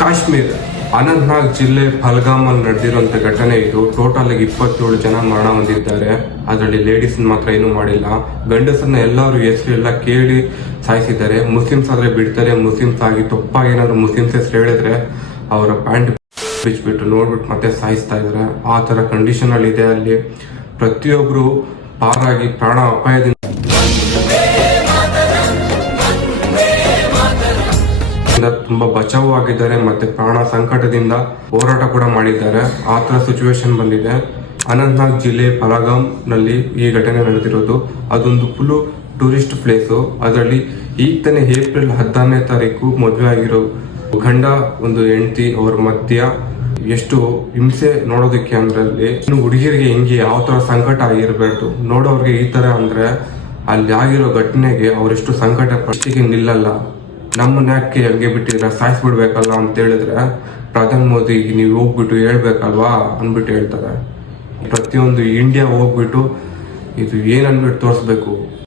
ಕಾಶ್ಮೀರ ಅನಂತನಾಗ್ ಜಿಲ್ಲೆ ಫಲ್ಗಾಮಲ್ಲಿ ನಡೆದಿರುವಂಥ ಘಟನೆ ಇದು. ಟೋಟಲ್ ಆಗಿ 27 ಜನ ಮರಣ ಹೊಂದಿದ್ದಾರೆ. ಅದರಲ್ಲಿ ಲೇಡೀಸ್ ಮಾತ್ರ ಏನೂ ಮಾಡಿಲ್ಲ. ಗಂಡಸನ್ನ ಎಲ್ಲರೂ ಹೆಸರು ಎಲ್ಲ ಕೇಳಿ ಸಾಯಿಸಿದ್ದಾರೆ. ಮುಸ್ಲಿಮ್ಸ್ ಆದ್ರೆ ಬಿಡ್ತಾರೆ. ಮುಸ್ಲಿಮ್ಸ್ ಆಗಿ ತಪ್ಪಾಗಿ ಏನಾದ್ರು ಮುಸ್ಲಿಮ್ಸ್ ಹೆಸರು ಹೇಳಿದ್ರೆ ಅವರ ಪ್ಯಾಂಟ್ ಬಿಚ್ಬಿಟ್ಟು ನೋಡ್ಬಿಟ್ಟು ಮತ್ತೆ ಸಾಯಿಸ್ತಾ ಇದ್ದಾರೆ. ಆ ತರ ಕಂಡೀಷನ್ ಅಲ್ಲಿ ಇದೆ. ಅಲ್ಲಿ ಪ್ರತಿಯೊಬ್ರು ಪಾರಾಗಿ ಪ್ರಾಣ ಅಪಾಯದಿಂದ ತುಂಬಾ ಬಚಾವ್ ಆಗಿದ್ದಾರೆ. ಮತ್ತೆ ಪ್ರಾಣ ಸಂಕಟದಿಂದ ಹೋರಾಟ ಕೂಡ ಮಾಡಿದ್ದಾರೆ. ಆ ತರ ಸಿಚುವೇಶನ್ ಬಂದಿದೆ. ಅನಂತನಾಗ್ ಜಿಲ್ಲೆ ಫಲಗಾಮ್ ನಲ್ಲಿ ಈ ಘಟನೆ ನಡೆದಿರೋದು. ಅದೊಂದು ಫುಲ್ ಟೂರಿಸ್ಟ್ ಪ್ಲೇಸು. ಅದರಲ್ಲಿ ಈಗ ತಾನೇ ಏಪ್ರಿಲ್ 16ನೇ ತಾರೀಕು ಮದುವೆ ಆಗಿರೋ ಗಂಡ ಒಂದು ಹೆಂಡತಿ ಅವ್ರ ಮಧ್ಯ ಎಷ್ಟು ಹಿಂಸೆ ನೋಡೋದಕ್ಕೆ ಅಂದ್ರೆ ಇನ್ನು ಹುಡುಗಿರಿಗೆ ಹಿಂಗೆ ಯಾವ ತರ ಸಂಕಟ ಆಗಿರ್ಬೇಕು ನೋಡೋರ್ಗೆ. ಈ ತರ ಅಂದ್ರೆ ಅಲ್ಲಿ ಆಗಿರೋ ಘಟನೆಗೆ ಅವರೆಷ್ಟು ಸಂಕಟ ಪಟ್ಟಿಗೆ ನಿಲ್ಲಲ್ಲ. ನಮ್ಮನ್ನ ಯಾಕೆ ಹಂಗೆ ಬಿಟ್ಟಿದ್ರೆ ಸಾಯಿಸ್ಬಿಡ್ಬೇಕಲ್ಲ ಅಂತ ಹೇಳಿದ್ರೆ ಪ್ರಧಾನಿ ಮೋದಿ ನೀವು ಹೋಗ್ಬಿಟ್ಟು ಹೇಳ್ಬೇಕಲ್ವಾ ಅನ್ಬಿಟ್ಟು ಹೇಳ್ತಾರೆ. ಪ್ರತಿಯೊಂದು ಇಂಡಿಯಾ ಹೋಗ್ಬಿಟ್ಟು ಇದು ಏನ್ ಅನ್ಬಿಟ್ಟು ತೋರಿಸ್ಬೇಕು.